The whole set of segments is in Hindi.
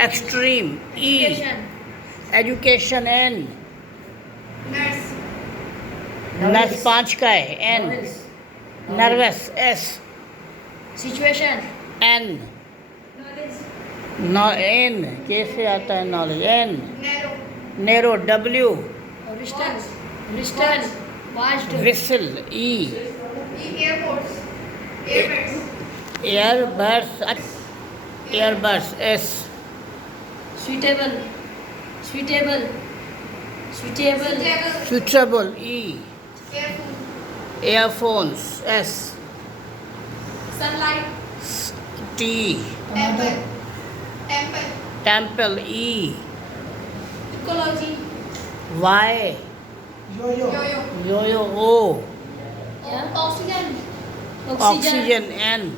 extreme E, education N, Nurse. nurse 5 का है N, nervous S, Situation. N, Knowledge. no N कैसे आता है knowledge N, Narrow. narrow W, Wristern. Wristern. Watched. whistle E, Airports. Airbags. earbuds S, Suitable. Suitable. Suitable. suitable E, Careful. earphones S, Sunlight. T, Temple. Temple. temple E, Ecology. Y, Yo-yo. yo-yo O, Yeah. Oxygen. oxygen N,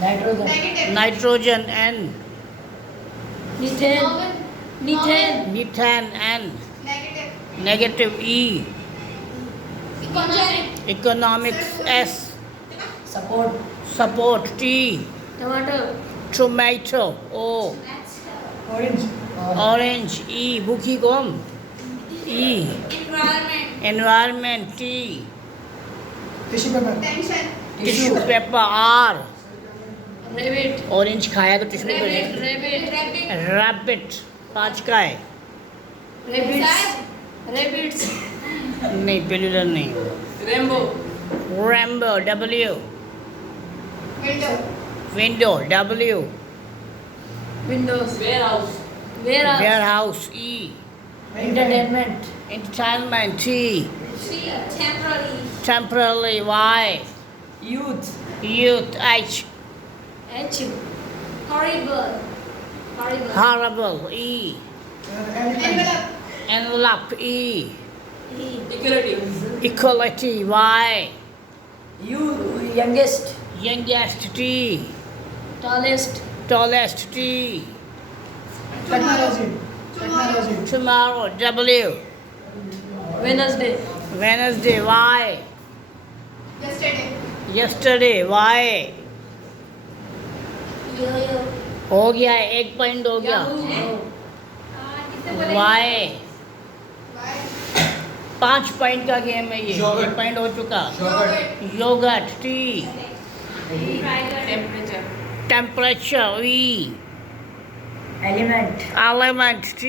Nitrogen. Negative. nitrogen N, Methane. Novel. Methane. methane N, Negative. negative E, Economic. economics S, Support. support T, Tomato. tomato O, Orange. orange E, bukhi gom E, Environment. environment T, Tension. tissue paper R, Rabbit. orange खाया तो tissue paper Rabbit. Rabbit. rabbit 5 का है Rabbits. Rabbits. नहीं पेलुलर नहीं Rainbow. rainbow W, Window. window W, Windows. Warehouse. Warehouse. warehouse E, Entertainment. entertainment T, Temporary. temporarily Y, Youth. youth H, H. Horrible. Horrible. horrible E, Envelope. envelope E, Equality. equality Y, You. Youngest. youngest T, Tallest. tallest T, Tomorrow. tomorrow W, Wednesday. Wednesday Y, Yesterday. yesterday Y, Yo-yo. हो गया है 1 पॉइंट हो गया किससे बोलेंगे? Y Why? 5 पॉइंट का गेम है ये 1 पॉइंट हो चुका Yogurt. Yogurt T, Temperature. temperature E, Element. element T,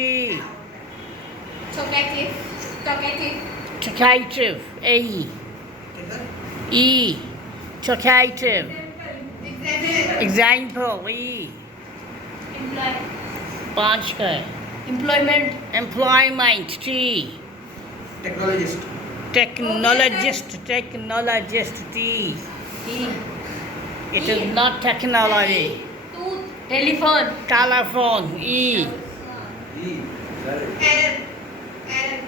Talkative. Talkative. talkative A, E, talkative Examiner. example E, Employ. 5 का है Employment. employment T, Technologist. technologist T, T. it is not technology, Tooth. Telephone. telephone E, E. Error. Error.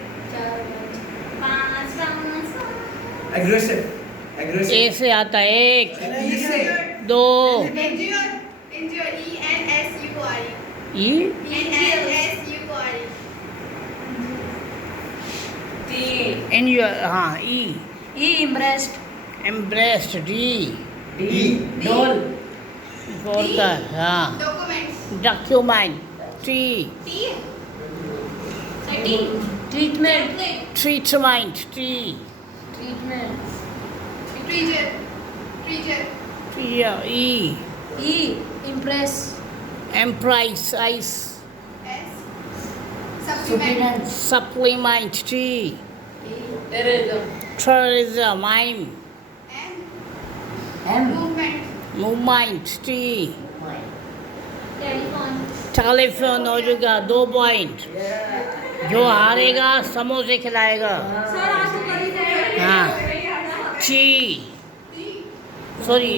Aggressive. A Aggressive. से आता है 1 E से. 2 Injure. Injure. E-N-S-U-R-E. E, E-N-S-U-R-E. T. in your हाँ E, E. Embraced. embraced D, D. Doll. 4 का हाँ Documents. document T, T. Say T. Treatment. treatment T, Treatment. Treasure. Treasure. E, E. Impress. emprise ice, S. Supplement. supplement T, Terrorism. tourism M, M. Movement. movement T, Telephone. telephone हो जाएगा 2 पॉइंट जो हारेगा समोसे खिलाएगा सर आपको करी थे हाँ T, सॉरी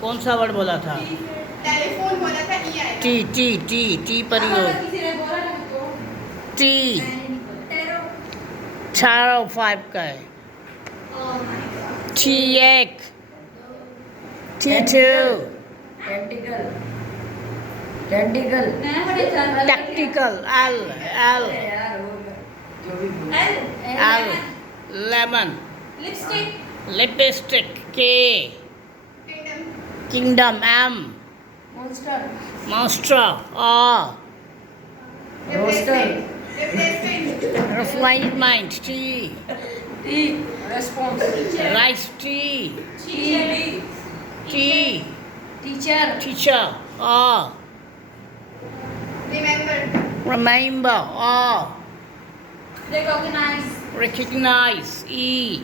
कौन सा वर्ड बोला था टेलीफोन बोला था ई आएगा T T T T पर ही हो किसी ने बोला ना तो T, टेरो 5 का है oh my God T1, T2, Tentacle. Tentacle. नया पढ़े था tactical L, यार हो गया. जो भी बोल. L, lemon, lipstick lipstick K, kingdom kingdom M, Monster. master, R. roaster, Refinement, T. tea, response, Rice, T. tea, T. teacher, Teacher, R. Remember, R. Recognize. Recognize, E.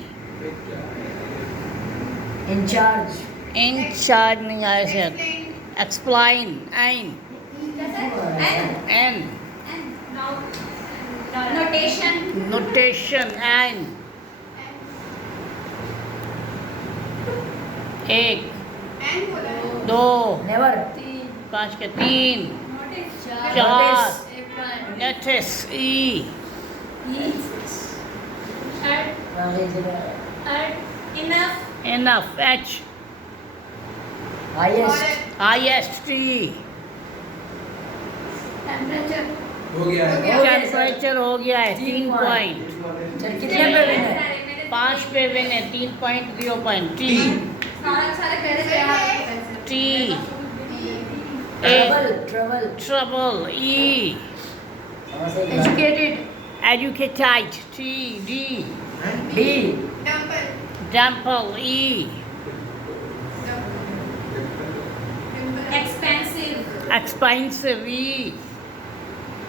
in charge, In charge नहीं ऐसे explain, N. N. Notation. Notation, N. एक, दो, never, पाँच के तीन, Notice. चार, notice, E. Enough. Enough, H. highest, Highest, T. Temperature. हो गया है टेम्परेचर हो गया है 3 पॉइंट सर कितने पे विन है 5 पे विन है 3 पॉइंट 0 पॉइंट टी सारे पहले T trouble trouble trouble E educated educated T D D डम्पल E Expensive. Expensive E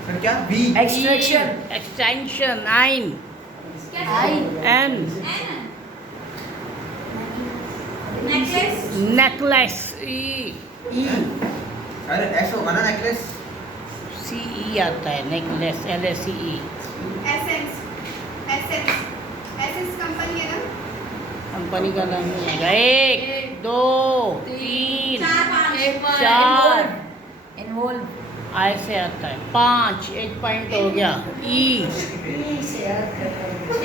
sir क्या बी एक्सट्रैक्शन एक्सटेंशन आइन I N Necklace. Necklace E E अरे ऐसा होगा ना नेकलेस सी ई आता है necklace L A C E essence company है ना कंपनी का नाम नहीं आएगा 1 2 3 चार पाँच चार इन्वॉल्व ऐसे आता है 5 1 पॉइंट हो गया ई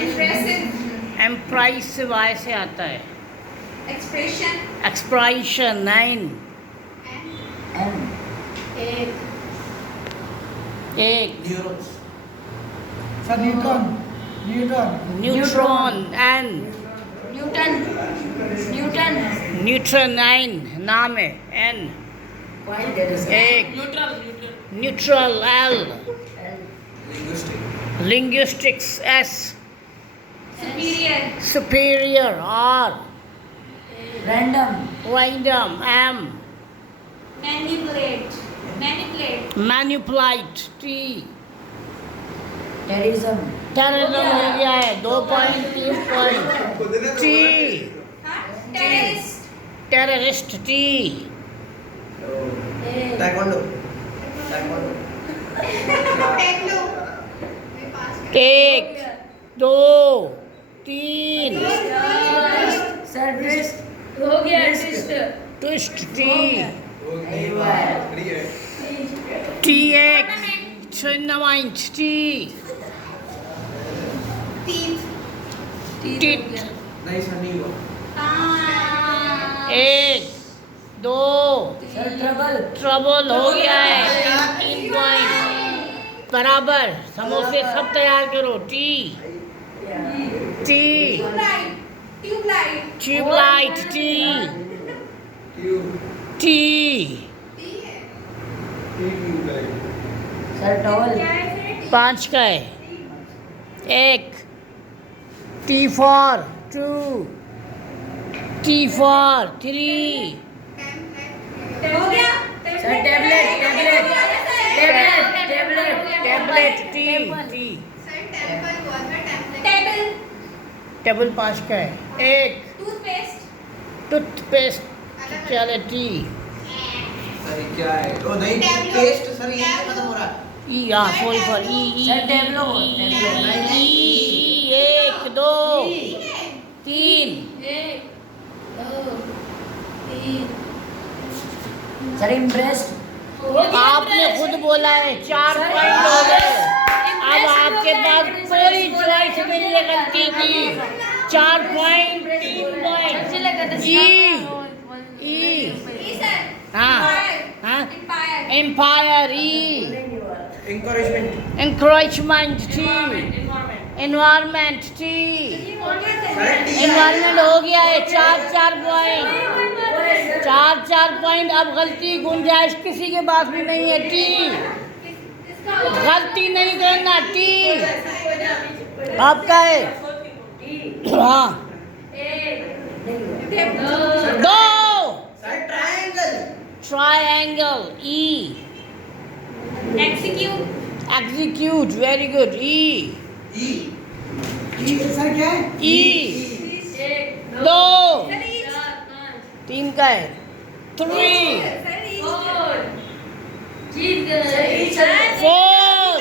Impressive. एम्प्राइसिव ऐसे आता है Expression. एक्सप्राइशन 9 एन एक neurons sir neutron neutron N Newton Newton neutron 9 नाम है एन पॉइंट देयर इज एक neutral L linguistic linguistics S Superior. Superior R random random M Manipulate. Manipulate. Manipulate T terrorism terrorism हो गया है 2 point 3 point T Huh? Terrorist. Terrorist T taekwondo एक 2 3 सर ट्विस्ट हो गया twist. ट्विस्ट टी फ्री है टी एक टूर्नामेंट टी टिट नहीं सर नहीं हुआ Ah. 1 2 सर ट्रबल ट्रबल हो गया है 3 पॉइंट बराबर समोसे सब तैयार करो T T Tubelight. Tubelight. Tubelight T T sir towel 5 का है 1 टी फॉर 2 टी फॉर 3 हो गया. Sir tablet tablet T T Table. Table 5 का है 1 Toothpaste. टूथपेस्ट चले टी सर क्या है ओ नहीं पेस्ट सर ये खत्म हो रहा है ई हाँ sorry for E sir tableau 1 2 3 sir impressed आपने खुद बोला है 4 पॉइंट हो गए अब आपके पास कोई चॉइस नहीं है गलती की 4 पॉइंट 3 पॉइंट ई sir. हाँ Empire. हाँ Empire. एम्पायर ई encouragement encouragement T environment T sir T environment हो गया है 4 पॉइंट 4 पॉइंट। अब गलती गुंजाइश किसी के पास भी नहीं है। टी, गलती नहीं करना। टी आपका है। हाँ, 2 sir triangle. Triangle. E, Execute. Execute, very good. E, E sir क्या है? ई 2 Sir, each. 3 का है। 3 Sir, each. 4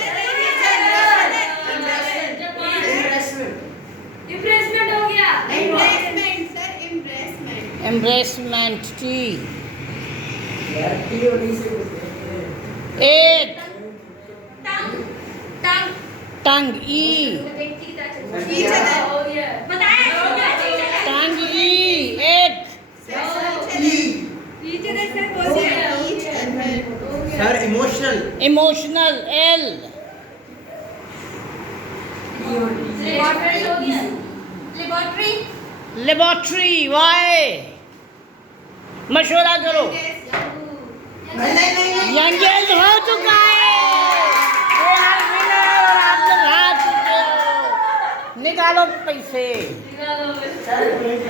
इन्वेस्टमेंट हो गया। Embracement, sir. Embracement. एम्ब्रेसमेंट। टी यार टी होनी से कुछ 8 Tongue. Tongue. टंग। ई, Each other. बताया। टंग। ई 8 Each other sir बोल दिया। Each other. Sir emotional. Emotional. L, Laboratory हो गया। Laboratory. लेबोरेटरी। वाई, मशवरा करो। नहीं यंगेज हो चुका है। ये आप winner और आप लोग हार चुके हो। निकालो पैसे।